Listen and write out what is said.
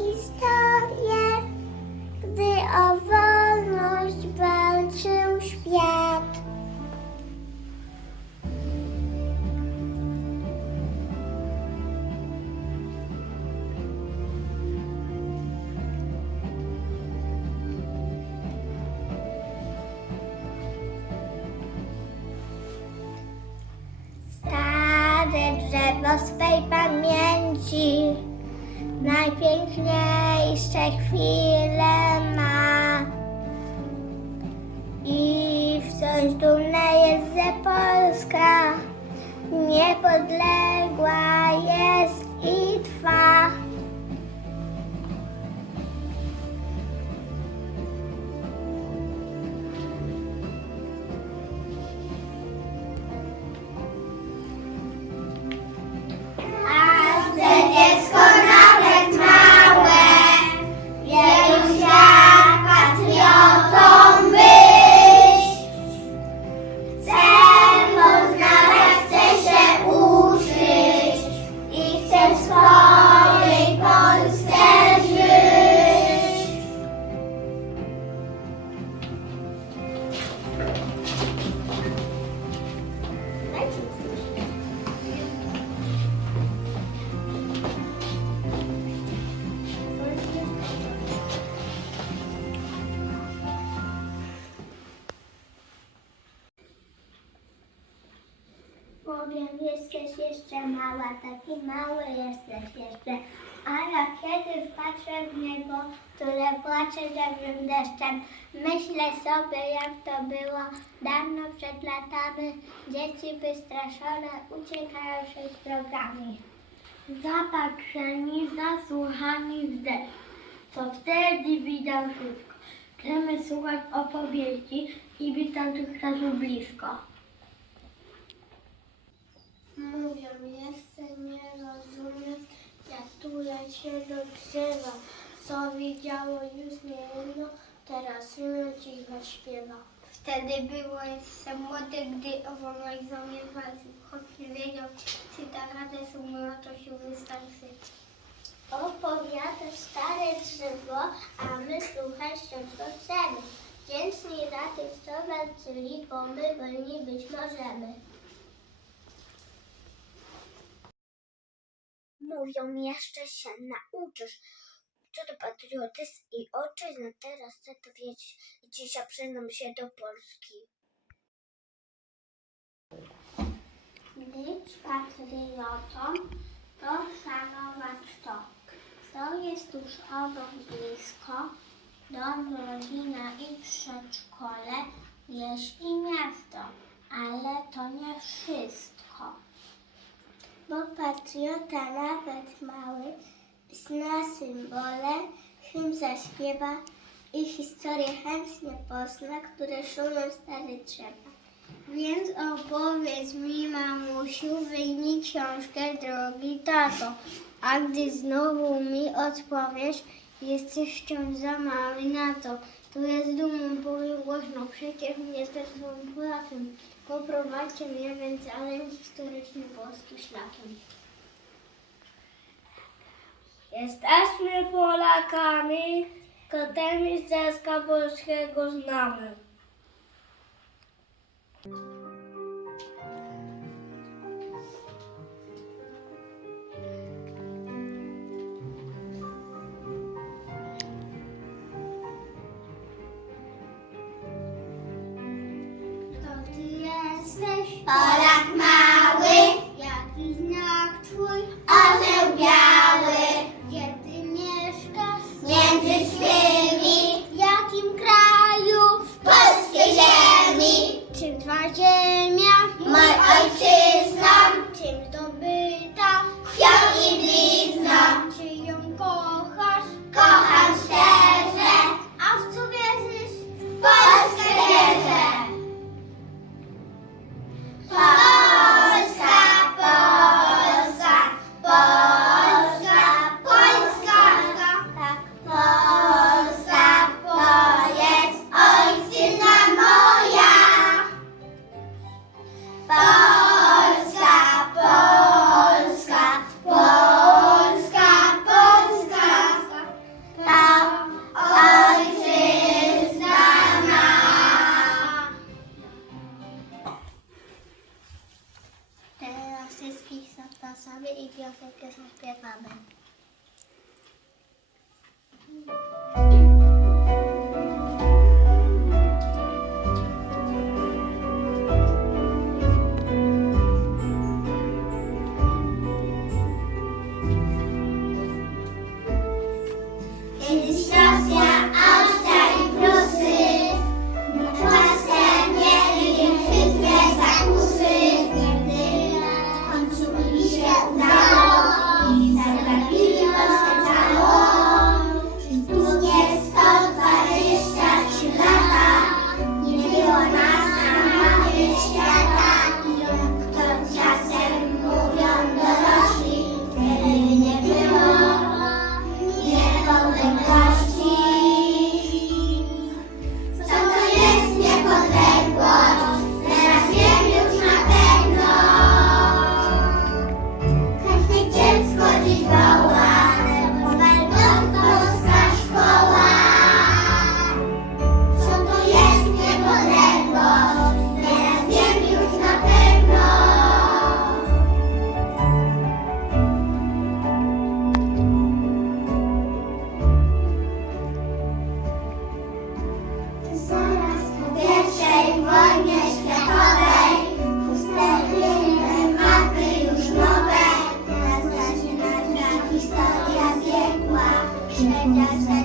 He's not yet. They are. Najpiękniejsze chwile ma. I wciąż dumna jest, że Polska niepodległa jest Powiem, jesteś jeszcze mała, taki mały jesteś jeszcze. A ja kiedy patrzę w niebo, które płacze żywym deszczem, myślę sobie, jak to było dawno przed latami. Dzieci wystraszone uciekają przed wrogami. Zapatrzeni, zasłuchani w deszcz, co wtedy widział wszystko. Chcemy słuchać opowieści i być tamtych blisko. Mówią, jeszcze nie rozumiem, jak tule się do drzewa. Co widziało już nie jedno, teraz synu cicho śpiewa. Wtedy było jeszcze młody, gdy owo Majzomie walczył. Choć nie wiedział, czy da radę sumiła, to się wystarczy. Opowiada stare drzewo, a my słuchać wciąż to chcemy. Wdzięczni za tych, co walczyli, bo my wolni być możemy. Mówią, jeszcze się nauczysz. Co to patriotyzm i ojczyzna, teraz chcę to wiedzieć. Dzisiaj przyznam się do Polski. Być patriotą to szanować to, co jest tuż obok blisko, dom, rodzina i przedszkole, wieś i miasto, ale to nie wszystko. Bo patriota nawet mały zna symbole, hymn zaśpiewa i historię chętnie pozna, które szumią stare drzewa. Więc opowiedz mi, mamusiu, wyjmij książkę, drogi tato. A gdy znowu mi odpowiesz, jesteś wciąż za mały na to. Ja z dumą powiem głośno, przecież mnie też są Polakiem. Poprowadźcie mnie więc alem historycznym polskim szlakiem. Jesteśmy Polakami, z dziecka polskiego znamy. Jesteś? Polak mały. Jaki znak twój? Orzeł biały. Gdzie ty mieszkasz? Między swymi. W jakim kraju? W polskiej ziemi. Czym twa ziemia? Moj ojczyzna. Dad, Dad.